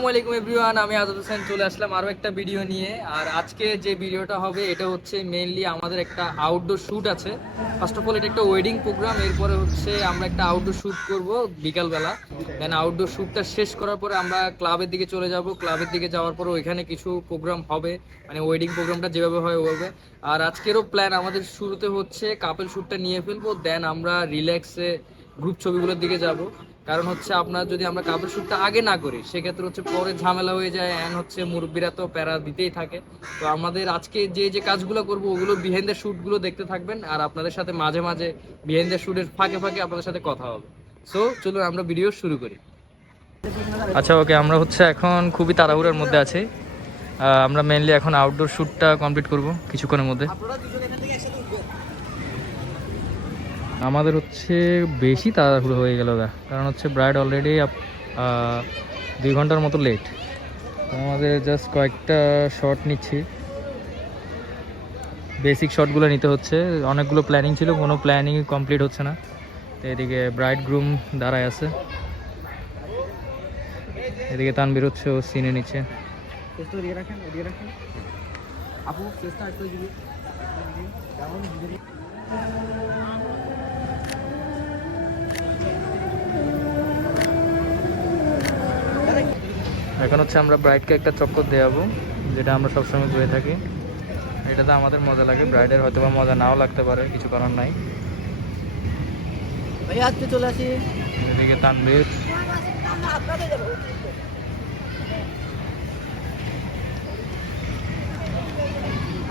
আসসালামু আলাইকুম এভরিওয়ান, আমি আজাদ হোসেন চলে আসলাম আরও একটা ভিডিও নিয়ে। আর আজকে যে ভিডিওটা হবে এটা হচ্ছে মেইনলি আমাদের একটা আউটডোর শ্যুট আছে। ফার্স্ট অফ অল এটা একটা ওয়েডিং প্রোগ্রাম, এরপরে হচ্ছে আমরা একটা আউটডোর শ্যুট করব বিকালবেলা। দেন আউটডোর শ্যুটটা শেষ করার পরে আমরা ক্লাবের দিকে চলে যাব। ক্লাবের দিকে যাওয়ার পরে ওইখানে কিছু প্রোগ্রাম হবে, মানে ওয়েডিং প্রোগ্রামটা যেভাবে হয় ওভাবে। আর আজকেরও প্ল্যান আমাদের শুরুতে হচ্ছে কাপল শ্যুটটা নিয়ে ফেলবো, দেন আমরা রিল্যাক্সে গ্রুপ ছবিগুলোর দিকে যাব। কারণ হচ্ছে আপনার যদি আমরা কাপড় শ্যুটটা আগে না করি সেক্ষেত্রে হচ্ছে পরে ঝামেলা হয়ে যায়, অ্যান্ড হচ্ছে মুরব্বীরা তো প্যারা দিতেই থাকে। তো আমাদের আজকে যে যে কাজগুলো করব ওগুলো বিহাইন্ড দ্য শ্যুটগুলো দেখতে থাকবেন, আর আপনাদের সাথে মাঝে মাঝে বিহাইন্ড দ্য শ্যুটের ফাঁকে ফাঁকে আপনাদের সাথে কথা হবে। সো চলুন আমরা ভিডিও শুরু করি। আচ্ছা ওকে, আমরা হচ্ছে এখন খুবই তাড়াহুড়োর মধ্যে আছি। আমরা মেইনলি এখন আউটডোর শ্যুটটা কমপ্লিট করব কিছুক্ষণের মধ্যে। আমাদের হচ্ছে বেশি তাড়াহুড়ো হয়ে গেল, কারণ হচ্ছে ব্রাইড অলরেডি 2 ঘন্টার মতো লেট। আমাদের জাস্ট কয়েকটা শট নিচ্ছি, বেসিক শটগুলো নিতে হচ্ছে। অনেকগুলো প্ল্যানিং ছিল, কোনো প্ল্যানিং কমপ্লিট হচ্ছে না। তো এদিকে ব্রাইড গ্রুম দাঁড়ায় আছে, এদিকে তানবীর হচ্ছে ও সিনে নিচ্ছে। এখন হচ্ছে আমরা ব্রাইডকে একটা চক্কর দেওয়াবো, যেটা আমরা সবসময় করে থাকি। এটাতে আমাদের মজা লাগে, ব্রাইডের হয়তো বা মজা নাও লাগতে পারে, কিছু করার নাই। আজকে চলে আসি। এদিকে তানবীর,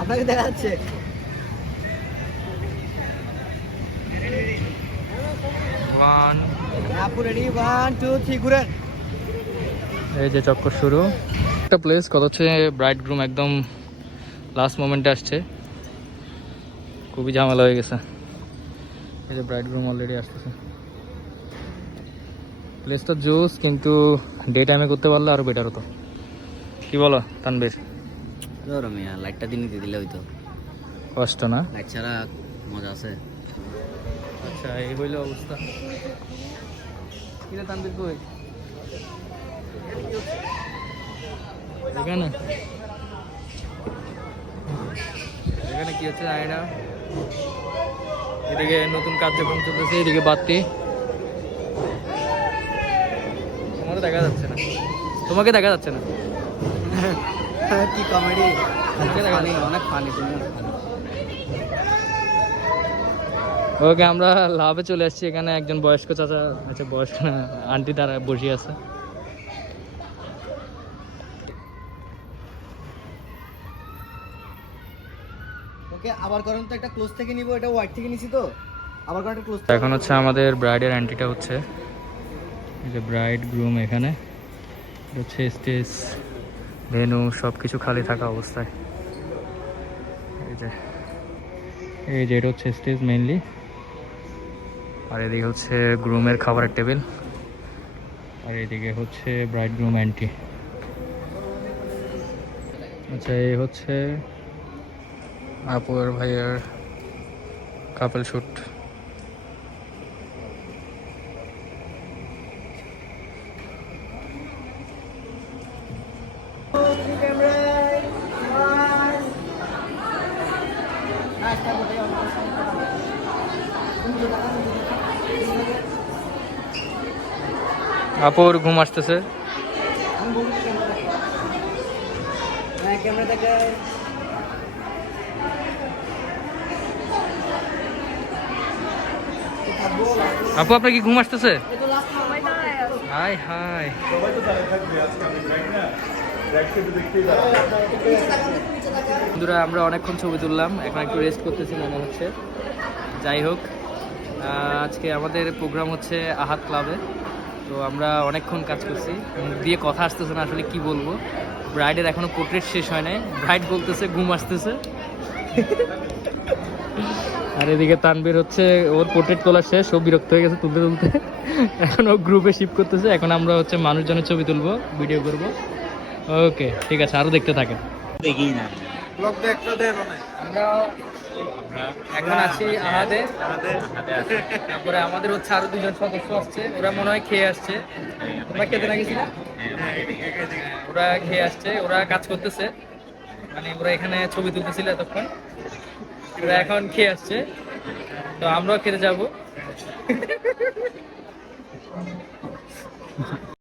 আপনাকে দেখা যাচ্ছে। এই যে চক্কর শুরু। একটা প্লেস কত হচ্ছে ব্রাইড গ্রুম একদম লাস্ট মোমেন্টে আসছে, খুবই ঝামেলা হয়ে গেছে। এই যে ব্রাইড গ্রুম অলরেডি আসতেছে। প্লেসটা জোস, কিন্তু ডে টাইমে করতে পারলে আরো বেটার হতো। কি বলো তানবীর? লাইটটা দিনে দিয়ে দিলে হইতো, কষ্ট না? লাইট ছাড়া মজা আছে। আচ্ছা এই হইলো অবস্থা। কিরে তানবীর কই? এখানে এখানে কি হচ্ছে জানি না। এদিকে নতুন কার্যক্রম চলতেছে, এদিকে বাতি। তোমাকে দেখা যাচ্ছে না, তোমাকে দেখা যাচ্ছে না। কি কমেডি, অনেক ফানি। ওকে, আমরা লাভে চলে আসছি। এখানে একজন বয়স্ক চাচা, আচ্ছা বয়স্ক না, আন্টি তারা বসে আছে। ওকে আবার করেন তো, একটা ক্লোজ থেকে নিব, এটা হোয়াইট থেকে নিছি তো আবার করেন একটা ক্লোজ। এখন হচ্ছে আমাদের ব্রাইডের অ্যান্টিটা হচ্ছে, এই যে ব্রাইড গ্রুম এখানে হচ্ছে, স্টেজ ভেনু সব কিছু খালি থাকা অবস্থায়। এই যে এটা হচ্ছে স্টেজ মেইনলি, আর এদিকে হচ্ছে গ্রুমের খাবারের টেবিল, আর এদিকে হচ্ছে ব্রাইড গ্রুম অ্যান্টি। আচ্ছা এই হচ্ছে আপুর ভাইয়ের কাপল শ্যুট। আপুর ঘুম আসতেছে। আপু আপনার কি ঘুম আসতেছে? High high. বন্ধুরা আমরা অনেকক্ষণ ছবি তুললাম, এখন একটু রেস্ট করতেছি মনে হচ্ছে। যাই হোক, আজকে আমাদের প্রোগ্রাম হচ্ছে আহাদ ক্লাবে। তো আমরা অনেকক্ষণ কাজ করছি, মুখ দিয়ে কথা আসতেছে না, আসলে কি বলবো। ব্রাইডের এখনো পোর্ট্রেট শেষ হয় নাই, ব্রাইড বলতেছে ঘুম আসতেছে। আর এদিকে তানবীর হচ্ছে ওর পোর্ট্রেট তোলা শেষ, ও বিরক্ত হয়ে গেছে তুলতে তুলতে, এখন ও গ্রুপে শিফট করতেছে। এখন আমরা হচ্ছে মানুষজনের ছবি তুলবো, ভিডিও করব। ওকে ঠিক আছে, আরো দেখতে থাকেন। দেখি না আমরা এখন আছি আহাদে, তারপরে আমাদের হচ্ছে আরো 2জন সদস্য আসছে, ওরা মনে হয় খেয়ে আসছে। তোমরা খেতে না গেছি না? ওরা খেয়ে আসছে, ওরা কাজ করতেছে, মানে ওরা এখানে ছবি তুলতেছিল এতক্ষণ, ওরা এখন খেয়ে আসছে, তো আমরাও খেতে যাব।